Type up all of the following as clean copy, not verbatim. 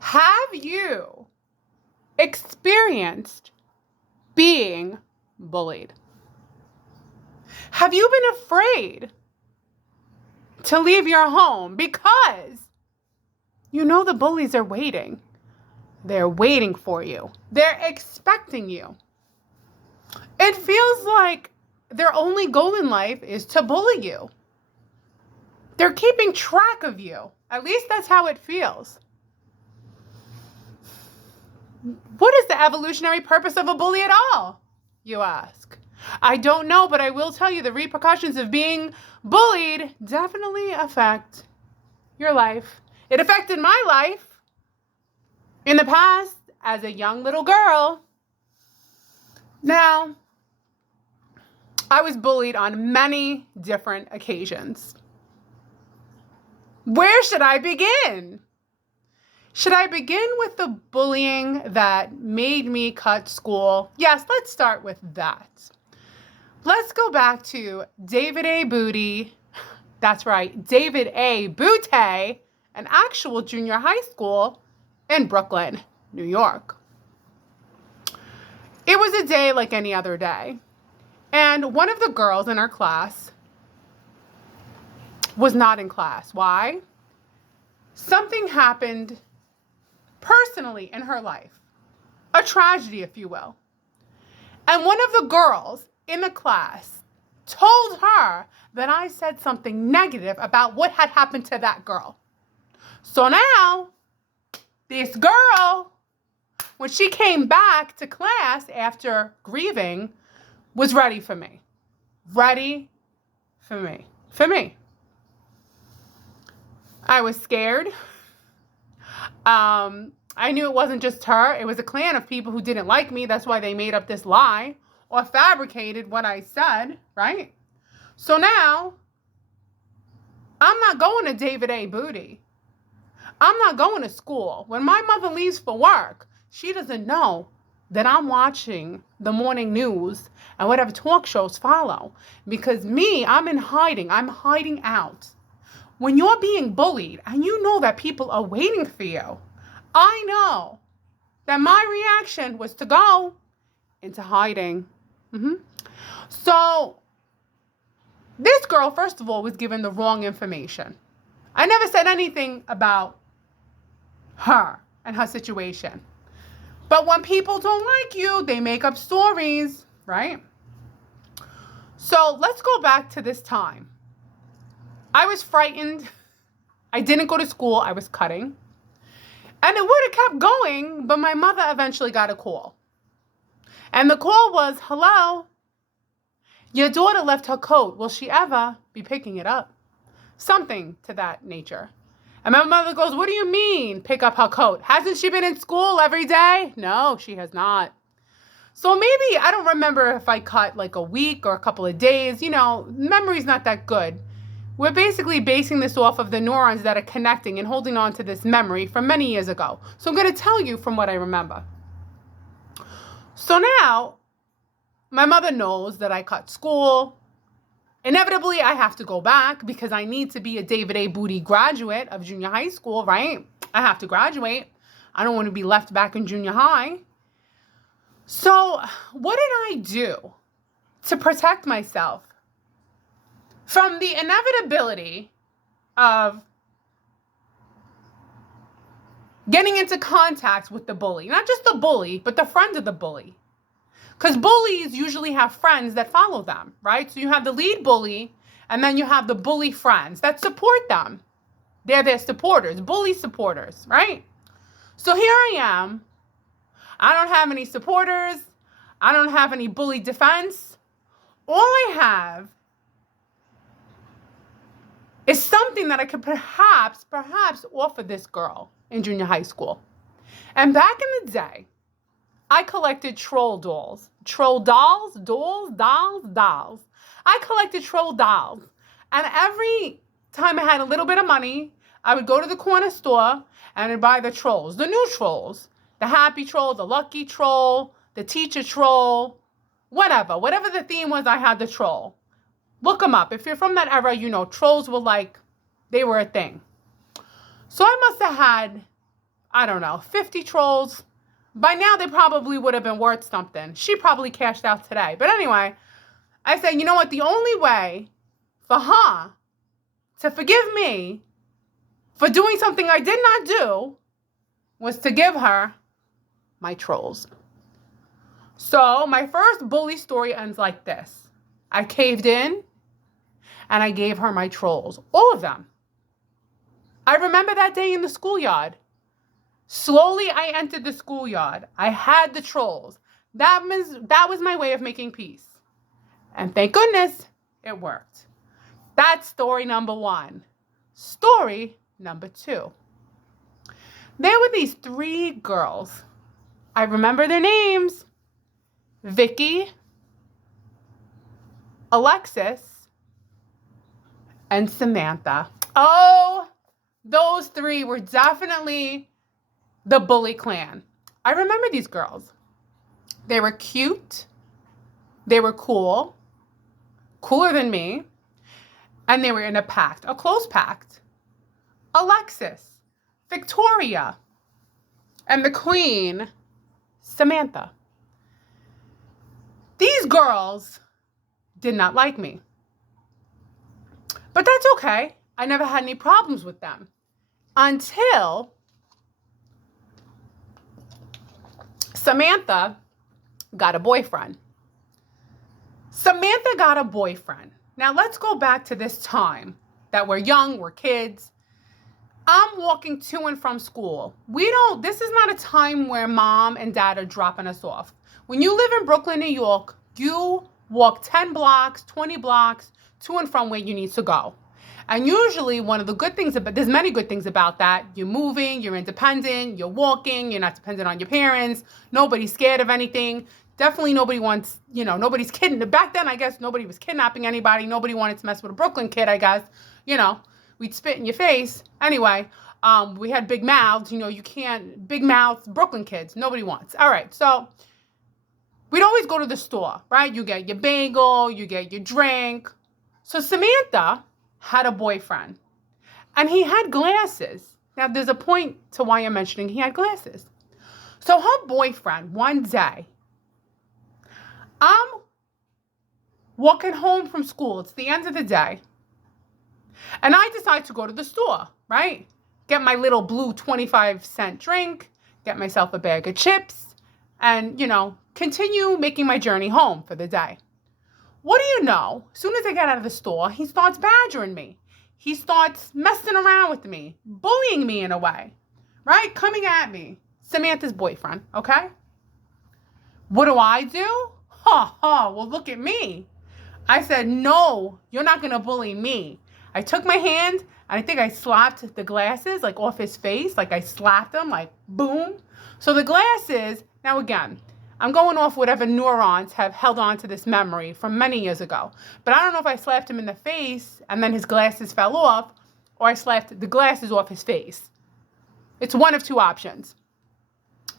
Have you experienced being bullied? Have you been afraid to leave your home because you know the bullies are waiting? They're waiting for you. They're expecting you. It feels like their only goal in life is to bully you. They're keeping track of you. At least that's how it feels. What is the evolutionary purpose of a bully at all, you ask? I don't know, but I will tell you the repercussions of being bullied definitely affect your life. It affected my life in the past as a young little girl. Now, I was bullied on many different occasions. Where should I begin? Should I begin with the bullying that made me cut school? Yes, let's start with that. Let's go back to David A. Booty. That's right, David A. Butte, an actual junior high school in Brooklyn, New York. It was a day like any other day. And one of the girls in our class was not in class. Why? Something happened personally in her life. A tragedy, if you will. And one of the girls in the class told her that I said something negative about what had happened to that girl. So now, this girl, when she came back to class after grieving, was ready for me. Ready for me. For me. I was scared. I knew it wasn't just her. It was a clan of people who didn't like me. That's why they made up this lie or fabricated what I said, right? So now, I'm not going to David A. Booty. I'm not going to school. When my mother leaves for work, she doesn't know that I'm watching the morning news and whatever talk shows follow. Because me, I'm in hiding. I'm hiding out. When you're being bullied and you know that people are waiting for you, I know that my reaction was to go into hiding. So this girl, first of all, was given the wrong information. I never said anything about her and her situation. But when people don't like you, they make up stories, right? So let's go back to this time. I was frightened. I didn't go to school. I was cutting. And it would have kept going, but my mother eventually got a call. And the call was, hello, your daughter left her coat. Will she ever be picking it up? Something to that nature. And my mother goes, what do you mean, pick up her coat? Hasn't she been in school every day? No, she has not. So maybe, I don't remember if I cut like a week or a couple of days. You know, memory's not that good. We're basically basing this off of the neurons that are connecting and holding on to this memory from many years ago. So I'm going to tell you from what I remember. So now, my mother knows that I cut school. Inevitably, I have to go back because I need to be a David A. Booty graduate of junior high school, right? I have to graduate. I don't want to be left back in junior high. So what did I do to protect myself from the inevitability of getting into contact with the bully? Not just the bully, but the friend of the bully. Because bullies usually have friends that follow them, right? So you have the lead bully, and then you have the bully friends that support them. They're their supporters, bully supporters, right? So here I am. I don't have any supporters. I don't have any bully defense. All I have is something that I could perhaps offer this girl in junior high school. And back in the day, I collected troll dolls. Troll dolls? Dolls. I collected troll dolls. And every time I had a little bit of money, I would go to the corner store and I'd buy the trolls, the new trolls. The happy troll, the lucky troll, the teacher troll, whatever the theme was, I had the troll. Look them up. If you're from that era, you know trolls were like, they were a thing. So I must have had I don't know, 50 trolls. By now, they probably would have been worth something. She probably cashed out today. But anyway, I said, you know what? The only way for her to forgive me for doing something I did not do was to give her my trolls. So my first bully story ends like this. I caved in and I gave her my trolls. All of them. I remember that day in the schoolyard. Slowly, I entered the schoolyard. I had the trolls. That was my way of making peace. And thank goodness it worked. That's story number 1. Story number 2. There were these 3 girls. I remember their names. Vicky, Alexis, and Samantha. Oh, those 3 were definitely the bully clan. I remember these girls. They were cute. They were cool. Cooler than me. And they were in a pact, a close pact. Alexis, Victoria, and the queen, Samantha. These girls did not like me. But that's okay. I never had any problems with them until Samantha got a boyfriend. Samantha got a boyfriend. Now let's go back to this time that we're young, we're kids. I'm walking to and from school. This is not a time where mom and dad are dropping us off. When you live in Brooklyn, New York, you walk 10 blocks, 20 blocks to and from where you need to go. And usually one of the good things there's many good things about that. You're moving, you're independent, you're walking, you're not dependent on your parents. Nobody's scared of anything. Definitely nobody wants, nobody's kidnapping. Back then, I guess nobody was kidnapping anybody. Nobody wanted to mess with a Brooklyn kid, I guess. We'd spit in your face. Anyway, we had big mouths. You can't, big mouths, Brooklyn kids. Nobody wants. All right, so we'd always go to the store, right? You get your bagel, you get your drink. So Samantha had a boyfriend, and he had glasses. Now, there's a point to why I'm mentioning he had glasses. So her boyfriend, one day, I'm walking home from school. It's the end of the day. And I decide to go to the store, right? Get my little blue 25-cent drink, get myself a bag of chips, and, continue making my journey home for the day. What do you know? As soon as I get out of the store, he starts badgering me. He starts messing around with me, bullying me in a way, right? Coming at me. Samantha's boyfriend, okay? What do? Well, look at me. I said, no, you're not going to bully me. I took my hand, and I think I slapped the glasses, off his face. I slapped him, boom. So the glasses, now again, I'm going off whatever neurons have held on to this memory from many years ago. But I don't know if I slapped him in the face, and then his glasses fell off, or I slapped the glasses off his face. It's one of 2 options.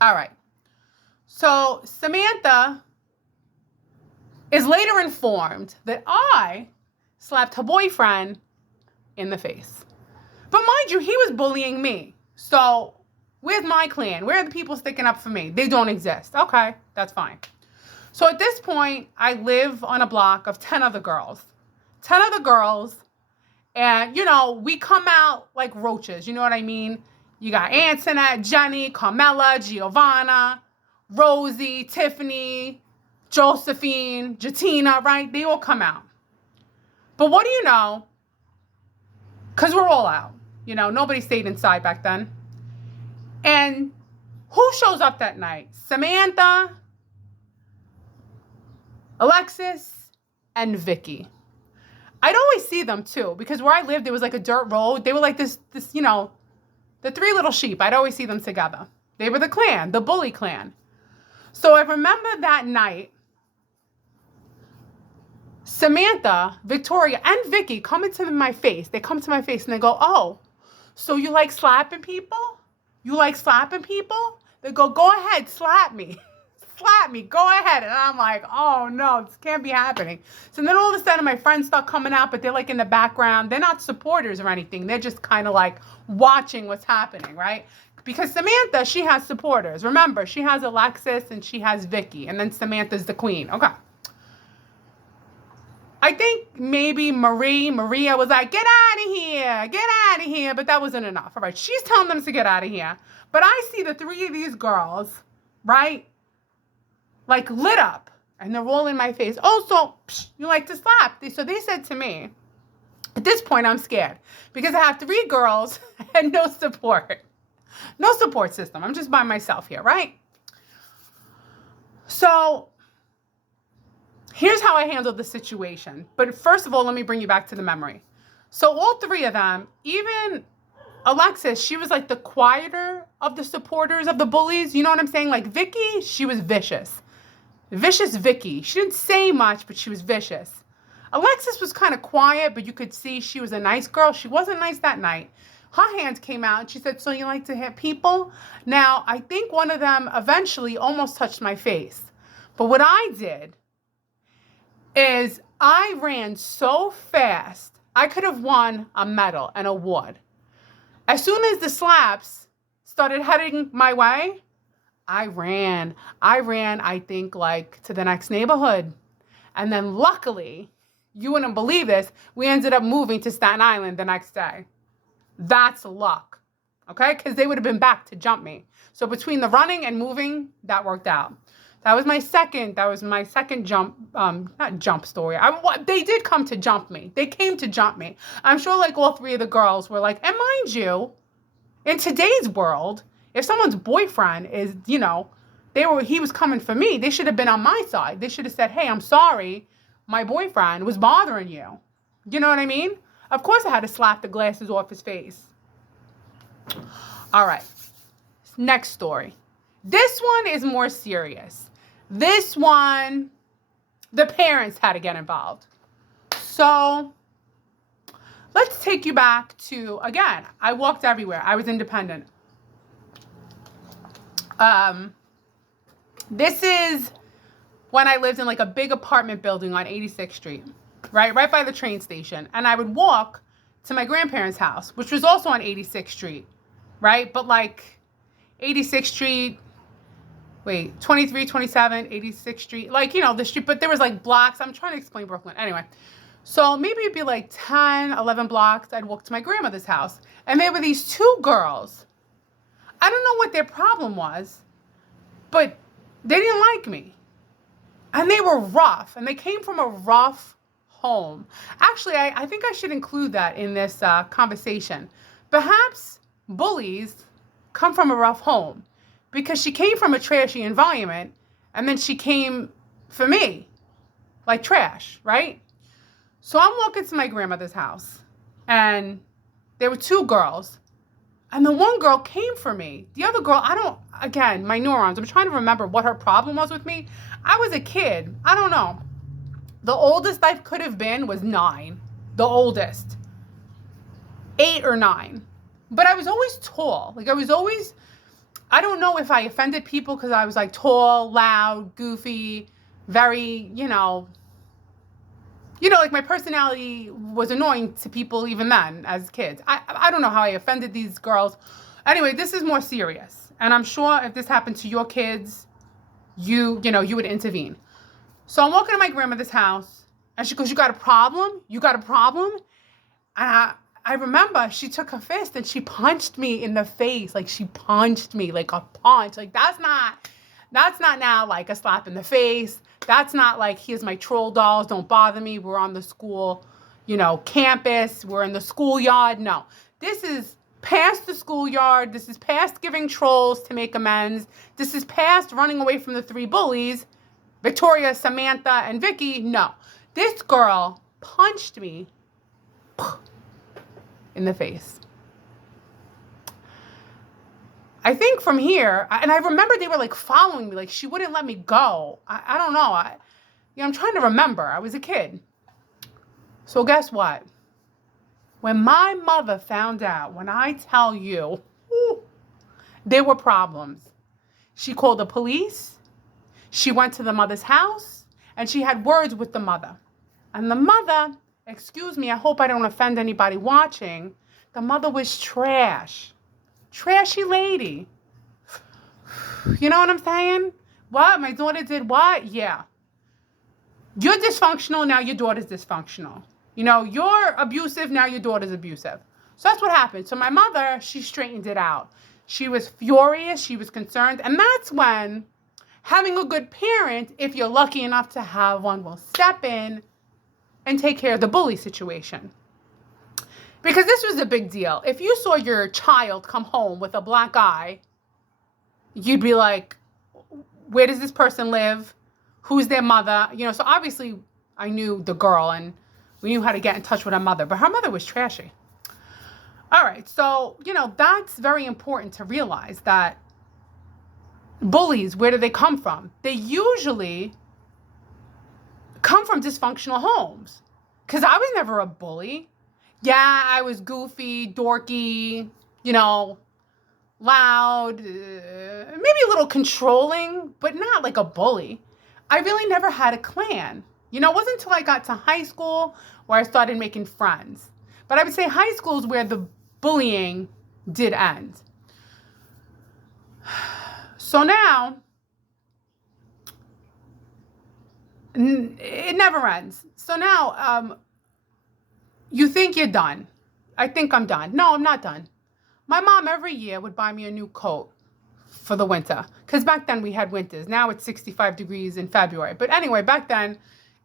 All right. So Samantha is later informed that I slapped her boyfriend in the face. But mind you, he was bullying me. So where's my clan? Where are the people sticking up for me? They don't exist. Okay, that's fine. So at this point, I live on a block of 10 other girls. 10 other girls. And, we come out like roaches. You know what I mean? You got Antoinette, Jenny, Carmela, Giovanna, Rosie, Tiffany, Josephine, Jatina, right? They all come out. But what do you know? Because we're all out. Nobody stayed inside back then. And who shows up that night? Samantha, Alexis, and Vicky. I'd always see them too, because where I lived, there was a dirt road. They were this, the 3 little sheep. I'd always see them together. They were the clan, the bully clan. So I remember that night, Samantha, Victoria, and Vicky come into my face. They come to my face and they go, oh, so you like slapping people? You like slapping people? They go ahead, slap me. Slap me, go ahead. And I'm like, oh no, this can't be happening. So then all of a sudden my friends start coming out, but they're in the background. They're not supporters or anything. They're just kind of watching what's happening, right? Because Samantha, she has supporters. Remember, she has Alexis and she has Vicky. And then Samantha's the queen. Okay. I think maybe Maria was like, get out of here. But that wasn't enough. All right. She's telling them to get out of here. But I see the three of these girls, right? Like lit up. And they're all in my face. Oh, so you like to slap. So they said to me, at this point, I'm scared. Because I have three girls and no support. No support system. I'm just by myself here, right? So here's how I handled the situation. But first of all, let me bring you back to the memory. So all three of them, even Alexis, she was like the quieter of the supporters of the bullies. You know what I'm saying? Like Vicky, she was vicious. Vicious Vicky. She didn't say much, but she was vicious. Alexis was kind of quiet, but you could see she was a nice girl. She wasn't nice that night. Her hands came out and she said, so you like to hit people? Now, I think one of them eventually almost touched my face. But what I did is I ran so fast, I could have won a medal, an award. As soon as the slaps started heading my way, I ran, I think, like to the next neighborhood. And then luckily, you wouldn't believe this, we ended up moving to Staten Island the next day. That's luck, okay? Because they would have been back to jump me. So between the running and moving, that worked out. That was my second jump, not jump story. They did come to jump me. They came to jump me. I'm sure like all three of the girls were like, and mind you, in today's world, if someone's boyfriend is, he was coming for me, they should have been on my side. They should have said, hey, I'm sorry, my boyfriend was bothering you. You know what I mean? Of course I had to slap the glasses off his face. All right. Next story. This one is more serious. This one, the parents had to get involved. So let's take you back to, again, I walked everywhere. I was independent. This is when I lived in like a big apartment building on 86th Street, right by the train station. And I would walk to my grandparents' house, which was also on 86th Street, right? But like 86th Street, 23, 27, 86th Street, like, the street, but there was like blocks. I'm trying to explain Brooklyn. Anyway, so maybe it'd be like 10, 11 blocks. I'd walk to my grandmother's house. And there were these two girls. I don't know what their problem was, but they didn't like me. And they were rough. And they came from a rough home. Actually, I think I should include that in this conversation. Perhaps bullies come from a rough home because she came from a trashy environment and then she came for me like trash, right? So I'm walking to my grandmother's house and there were two girls and the one girl came for me. The other girl, again, my neurons, I'm trying to remember what her problem was with me. I was a kid. I don't know. The oldest I could have been was 9. The oldest. 8 or 9. But I was always tall. Like I don't know if I offended people because I was like tall, loud, goofy, very, like my personality was annoying to people even then as kids. I don't know how I offended these girls. Anyway, this is more serious. And I'm sure if this happened to your kids, you would intervene. So I'm walking to my grandmother's house and she goes, you got a problem? You got a problem? And I remember she took her fist and she punched me in the face. Like she punched me like a punch. Like that's not now like a slap in the face. That's not like, here's my troll dolls, don't bother me. We're on the school, campus. We're in the schoolyard. No, this is past the schoolyard. This is past giving trolls to make amends. This is past running away from the 3 bullies, Victoria, Samantha, and Vicky. No, this girl punched me in the face. I think from here, and I remember they were like following me, like she wouldn't let me go. I don't know. I'm trying to remember. I was a kid. So guess what? When my mother found out, when I tell you, there were problems. She called the police. She went to the mother's house and she had words with the mother. And the mother, excuse me, I hope I don't offend anybody watching. The mother was trash. Trashy lady. You know what I'm saying? What? My daughter did what? Yeah. You're dysfunctional, now your daughter's dysfunctional. You know, you're abusive, now your daughter's abusive. So that's what happened. So my mother, she straightened it out. She was furious, she was concerned, and that's when having a good parent, if you're lucky enough to have one, will step in and take care of the bully situation. Because this was a big deal. If you saw your child come home with a black eye, you'd be like, where does this person live? Who's their mother? You know, so obviously I knew the girl and we knew how to get in touch with her mother, but her mother was trashy. All right, so, you know, that's very important to realize that bullies, where do they come from? They usually come from dysfunctional homes. Because I was never a bully. Yeah, I was goofy, dorky, you know, loud, maybe a little controlling, but not like a bully. I really never had a clan. You know, it wasn't until I got to high school where I started making friends. But I would say high school is where the bullying did end. So now, it never ends. So now, you think you're done. I think I'm done. No, I'm not done. My mom every year would buy me a new coat for the winter. Because back then we had winters. Now it's 65 degrees in February. But anyway, back then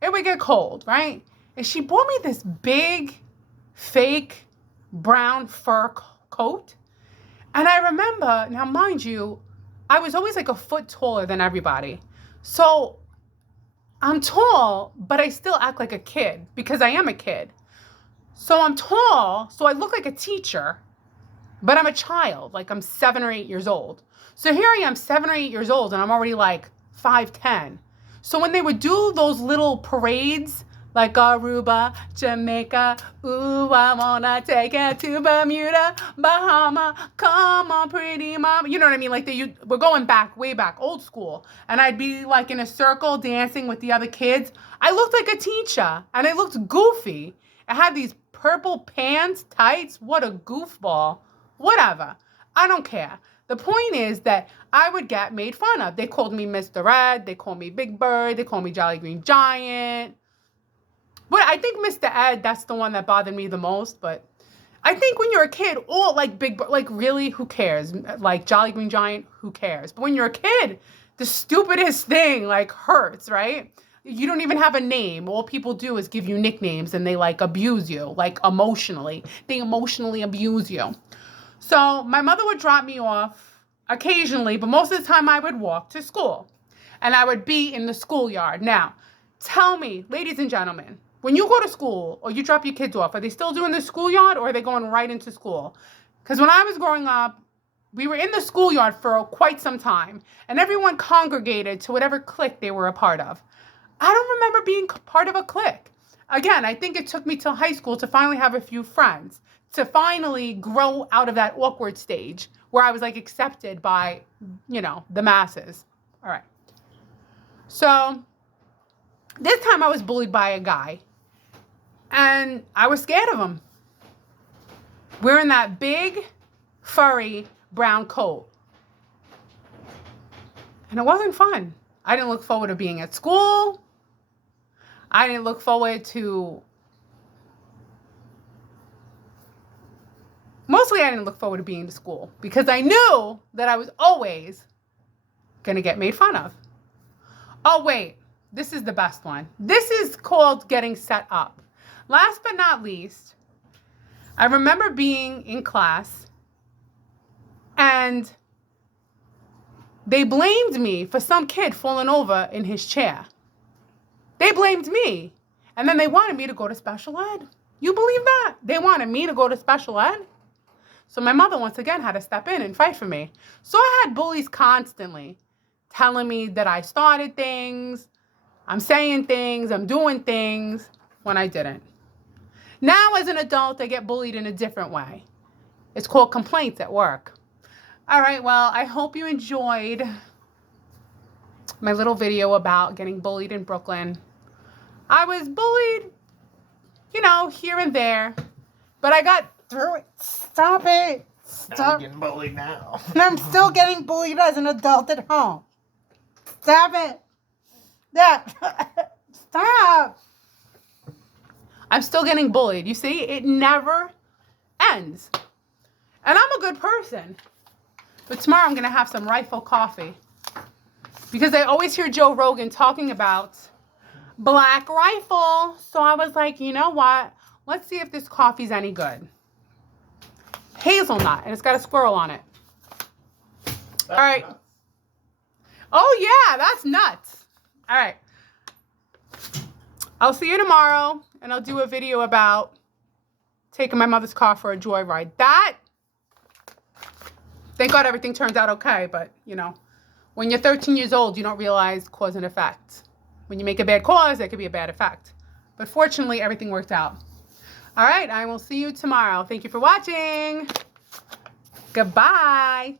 it would get cold, right? And she bought me this big, fake, brown fur coat. And I remember, now mind you, I was always like a foot taller than everybody. So I'm tall, but I still act like a kid because I am a kid. So I'm tall, so I look like a teacher, but I'm a child, like I'm 7 or 8 years old. So here I am, 7 or 8 years old, and I'm already like 5'10". So when they would do those little parades, like Aruba, Jamaica, ooh, I wanna take it to Bermuda, Bahama, come on, pretty mama. You know what I mean? Like we're going back, way back, old school. And I'd be like in a circle dancing with the other kids. I looked like a teacher, and I looked goofy. I had these purple pants, tights. What a goofball. Whatever. I don't care. The point is that I would get made fun of. They called me Mr. Ed. They called me Big Bird. They called me Jolly Green Giant. But I think Mr. Ed, that's the one that bothered me the most. But I think when you're a kid, all like Big Bird, like really, who cares? Like Jolly Green Giant, who cares? But when you're a kid, the stupidest thing like hurts, right? You don't even have a name. All people do is give you nicknames and they like abuse you, like emotionally. They emotionally abuse you. So my mother would drop me off occasionally, but most of the time I would walk to school and I would be in the schoolyard. Now, tell me, ladies and gentlemen, when you go to school or you drop your kids off, are they still doing the schoolyard or are they going right into school? Because when I was growing up, we were in the schoolyard for quite some time and everyone congregated to whatever clique they were a part of. I don't remember being part of a clique. Again, I think it took me till high school to finally have a few friends, to finally grow out of that awkward stage where I was like accepted by, you know, the masses. All right. So this time I was bullied by a guy and I was scared of him. Wearing that big, furry brown coat. And it wasn't fun. I didn't look forward to being at school. I didn't look forward to, mostly I didn't look forward to being in school because I knew that I was always going to get made fun of. Oh, wait, this is the best one. This is called getting set up. Last but not least, I remember being in class and they blamed me for some kid falling over in his chair. They blamed me. And then they wanted me to go to special ed. You believe that? They wanted me to go to special ed. So my mother, once again, had to step in and fight for me. So I had bullies constantly telling me that I started things, I'm saying things, I'm doing things when I didn't. Now, as an adult, I get bullied in a different way. It's called complaints at work. All right, well, I hope you enjoyed my little video about getting bullied in Brooklyn. I was bullied, you know, here and there, but I got through it. Stop it. I'm getting bullied now. I'm still getting bullied as an adult at home. Stop it. Stop. I'm still getting bullied. You see, it never ends. And I'm a good person. But tomorrow I'm going to have some Rifle coffee. Because I always hear Joe Rogan talking about Black Rifle. So I was like, you know what? Let's see if this coffee's any good. Hazelnut. And it's got a squirrel on it. All right. Nuts. Oh, yeah. That's nuts. All right. I'll see you tomorrow. And I'll do a video about taking my mother's car for a joyride. Thank God everything turns out okay. But, you know, when you're 13 years old, you don't realize cause and effect. When you make a bad cause, there could be a bad effect. But fortunately, everything worked out. All right, I will see you tomorrow. Thank you for watching. Goodbye.